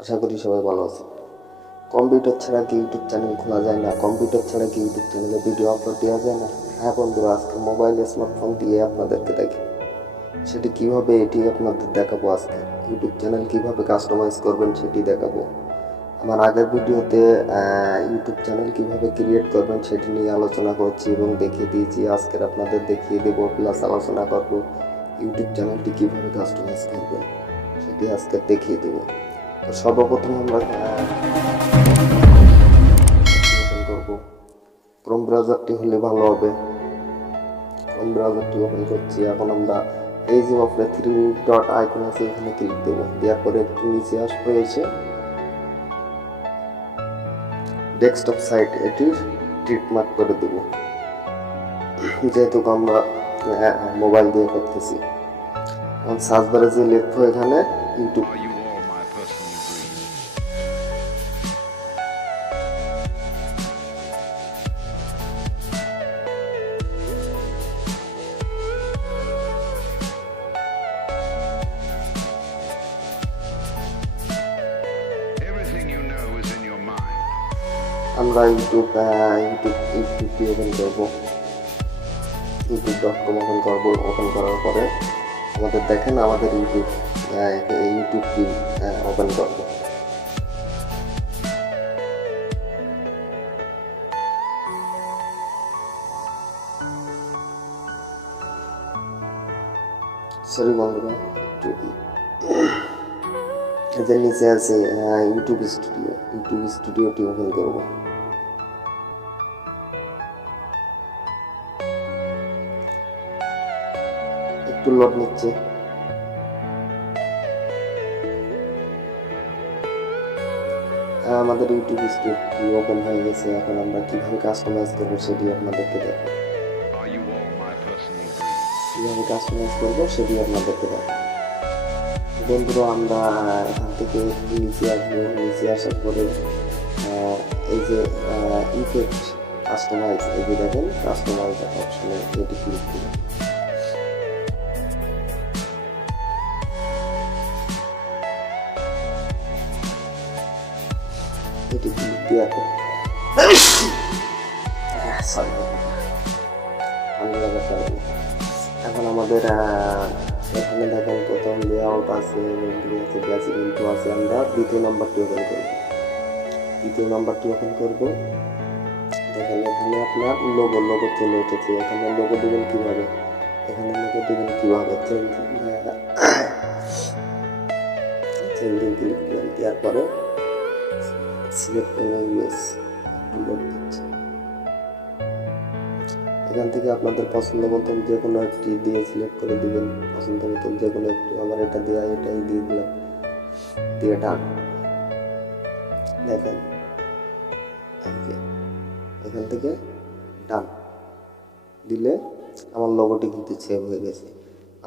আশা করি সবাই ভালো আছে। কম্পিউটার ছাড়া কি ইউটিউব চ্যানেল খোলা যায় না? কম্পিউটার ছাড়া কি ইউটিউব চ্যানেলে ভিডিও আপলোড দেওয়া যায় না? হ্যাঁ বন্ধুরা, আজকে মোবাইল স্মার্টফোন দিয়ে আপনাদেরকে দেখি সেটি কীভাবে এটি আপনাদের দেখাবো। আজকে ইউটিউব চ্যানেল কীভাবে কাস্টমাইজ করবেন সেটি দেখাবো। আমার আগের ভিডিওতে ইউটিউব চ্যানেল কীভাবে ক্রিয়েট করবেন সেটি নিয়ে আলোচনা করছি এবং দেখিয়ে দিয়েছি। আজকের আপনাদের দেখিয়ে দেবো, প্লাস আলোচনা করবো ইউটিউব চ্যানেলটি কীভাবে কাস্টমাইজ করবেন সেটি আজকে দেখিয়ে দেবো। তো সর্বপ্রথম আমরা ওপেন করবো। ক্রোম ব্রাউজারটি হলে ভালো হবে। ক্রোম ব্রাউজারটি ওপেন করছি। এখন আমরা এই যে উপরে 3 ডট আইকন আছে এখানে ক্লিক দেবো। দেওয়ার পরে একটু নিচে আসবে, এসে ডেস্কটপ সাইট এটির ট্রিটমার্ক করে দেবো, যেহেতু আমরা মোবাইল দিয়ে করতেছি। এখন সার্চ বারে যে লিখবো এখানে ইউটিউব। আমরা ইউটিউবটি ওপেন করবো। youtube.com ওপেন করবো। ওপেন করার পরে আমাদের দেখেন আমাদের ইউটিউবটি ওপেন করবো। সরি বন্ধুরা, এদের নিচে আছে ইউটিউব স্টুডিওটি ওপেন করবো। একটু লোড নিচ্ছে। আমাদের ইউটিউব স্টুডিওটি ওপেন হয়ে গেছে। এখন আমরা কিভাবে কাস্টমাইজ করবো সেটি আপনাদেরকে দেখাবো। বন্ধুরা, আমরা এখান থেকে নিচে আসবো। নিচে আসার পরে এই যে ইফেক্ট কাস্টমাইজ, এই যে দেখেন কাস্টমাইজ অপশনে এটি ক্লিক করুন। এটি ক্লিক দেওয়ার পর এখন আমাদের এখানে দেখেন প্রথম লেআউট আছে, বেসিক ইন্ট্রো আছে। আমরা দ্বিতীয় নাম্বারটি ওপেন করব। দেখেন এখানে আপনার লোগো চলে এসেছে। এখানে লোগো দেবেন কীভাবে, চেঞ্জিং ক্লিক করলাম। দেওয়ার পরে সিলেক্ট ইমেজ লোড দিচ্ছে। এখান থেকে আপনাদের পছন্দ মতন যে কোনো একটি দিয়ে সিলেক্ট করে দিবেন। পছন্দ মতন যে কোনো একটু, আমার এটা দিয়ে এটাই দিয়ে দিলাম, দিয়ে ডান। দেখেন এখান থেকে ডান দিলে আমার লোগোটি কিন্তু সেভ হয়ে গেছে।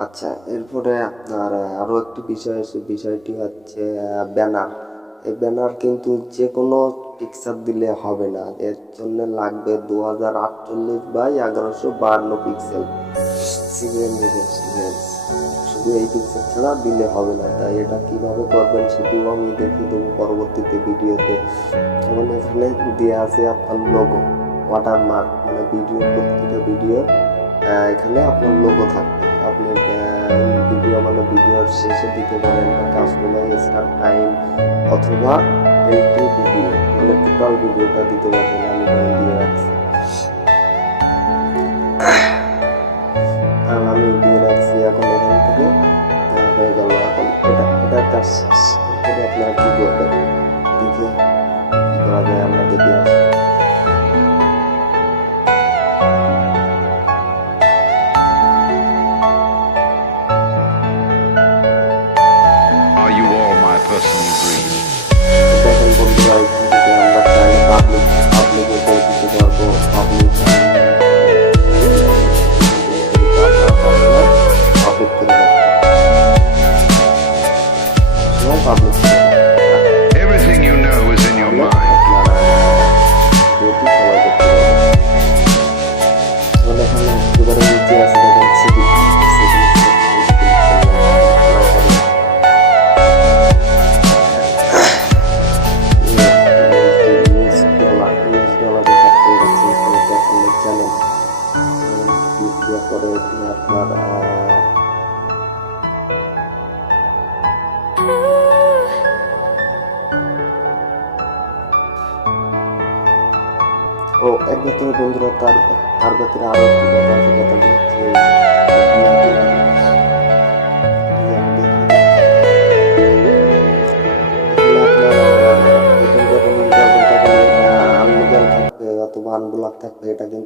আচ্ছা, এরপরে আপনার আরও একটি বিষয় আছে। বিষয়টি হচ্ছে ব্যানার। এই ব্যানার কিন্তু যে কোনো পিকচার দিলে হবে না, এর জন্য লাগবে 2048x1152 পিক্সেল শুধু এই পিক্সেল ছাড়া দিলে হবে না। তাই এটা কিভাবে করবেন সেটিও আমি দেখিয়ে দেবো পরবর্তীতে ভিডিওতে। এবং এখানে দেওয়া আছে আপনার লোগো, ওয়াটারমার্ক, মানে প্রতিটা ভিডিও এখানে আপনার লোগো থাকবে। আপনি ভিডিওর শেষে দিতে পারেন, বা কাস্টমাইজ স্টার্ট টাইম অথবা এন্ট্রি ভিডিও, মানে টোটাল ভিডিওটা দিতে পারবেন। আমি দিয়ে রাখছি। এখন এখান থেকে হয়ে গেল। এখন এটা কাজ শেষ। এরপরে আপনারা কি করবেন দেখে কি করা যায় আমরা দেখে আসি। দেখেন বন্ধুরা, এখান থেকে আমরা চাইলে পাবলিক করে দিতে পারবো। পাবলিক করে Everything you know is in your mind. পরে এখানে আপনার এর ভেতরে বন্ধুরা তার ভেতরে আরো একটি কথা আছে, কথাটি হচ্ছে এখানে আপনার প্রথম যখন ইনস্টল করবেন তখন এটা আনলিগাল থাকবে অথবা আনব্লক থাকবে, এটা কিন্তু